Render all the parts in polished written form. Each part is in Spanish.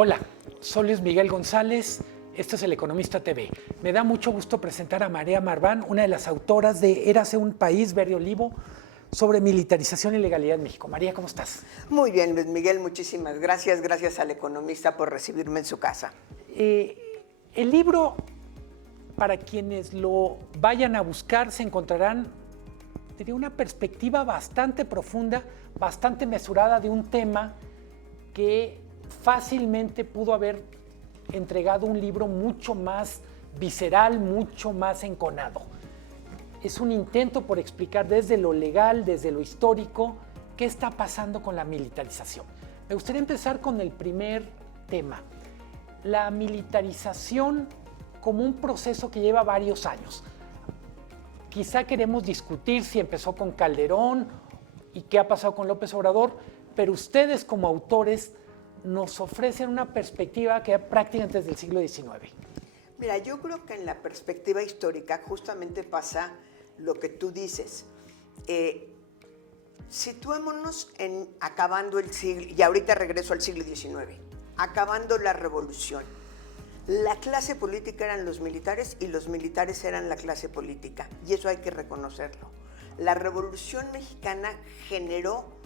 Hola, soy Luis Miguel González, esto es El Economista TV. Me da mucho gusto presentar a María Marván, una de las autoras de Érase un país verde olivo, sobre militarización y legalidad en México. María, ¿cómo estás? Muy bien, Luis Miguel, muchísimas gracias. Gracias al Economista por recibirme en su casa. El libro, para quienes lo vayan a buscar, se encontrarán, diría, una perspectiva bastante profunda, bastante mesurada de un tema que fácilmente pudo haber entregado un libro mucho más visceral, mucho más enconado. Es un intento por explicar desde lo legal, desde lo histórico, qué está pasando con la militarización. Me gustaría empezar con el primer tema, la militarización como un proceso que lleva varios años. Quizá queremos discutir si empezó con Calderón y qué ha pasado con López Obrador, pero ustedes como autores nos ofrecen una perspectiva que va prácticamente desde el siglo XIX. Mira, yo creo que en la perspectiva histórica justamente pasa lo que tú dices. Situémonos en acabando el siglo, y ahorita regreso al siglo XIX, acabando la revolución. La clase política eran los militares y los militares eran la clase política, y eso hay que reconocerlo. La Revolución Mexicana generó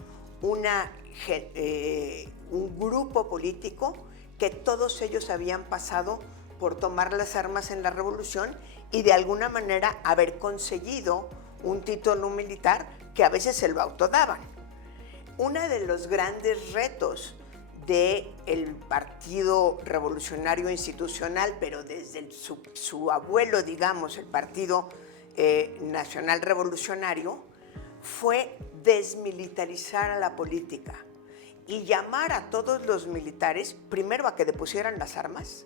un grupo político que todos ellos habían pasado por tomar las armas en la revolución y de alguna manera haber conseguido un título militar que a veces se lo autodaban. Uno de los grandes retos del Partido Revolucionario Institucional, pero desde su abuelo, digamos, el Partido Nacional Revolucionario, fue desmilitarizar a la política y llamar a todos los militares, primero a que depusieran las armas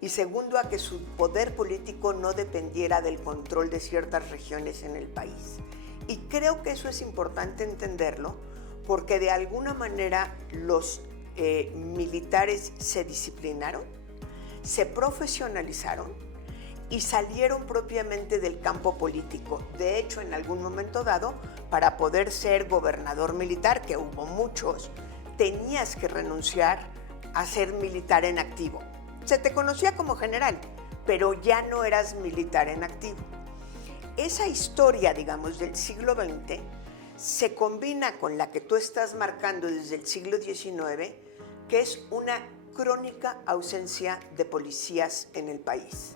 y segundo a que su poder político no dependiera del control de ciertas regiones en el país. Y creo que eso es importante entenderlo porque de alguna manera los militares se disciplinaron, se profesionalizaron y salieron propiamente del campo político. De hecho, en algún momento dado, para poder ser gobernador militar, que hubo muchos, tenías que renunciar a ser militar en activo. Se te conocía como general, pero ya no eras militar en activo. Esa historia, digamos, del siglo XX se combina con la que tú estás marcando desde el siglo XIX, que es una crónica ausencia de policías en el país.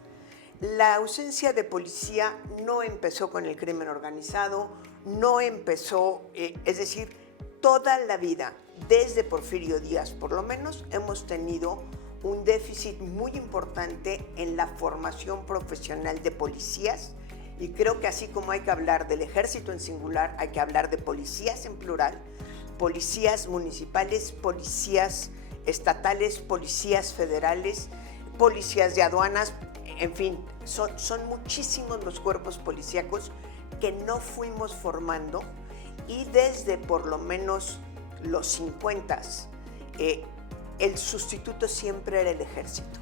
La ausencia de policía no empezó con el crimen organizado, no empezó, es decir, toda la vida, desde Porfirio Díaz por lo menos, hemos tenido un déficit muy importante en la formación profesional de policías y creo que así como hay que hablar del ejército en singular, hay que hablar de policías en plural, policías municipales, policías estatales, policías federales, policías de aduanas. En fin, son muchísimos los cuerpos policíacos que no fuimos formando y desde por lo menos los 50 el sustituto siempre era el ejército.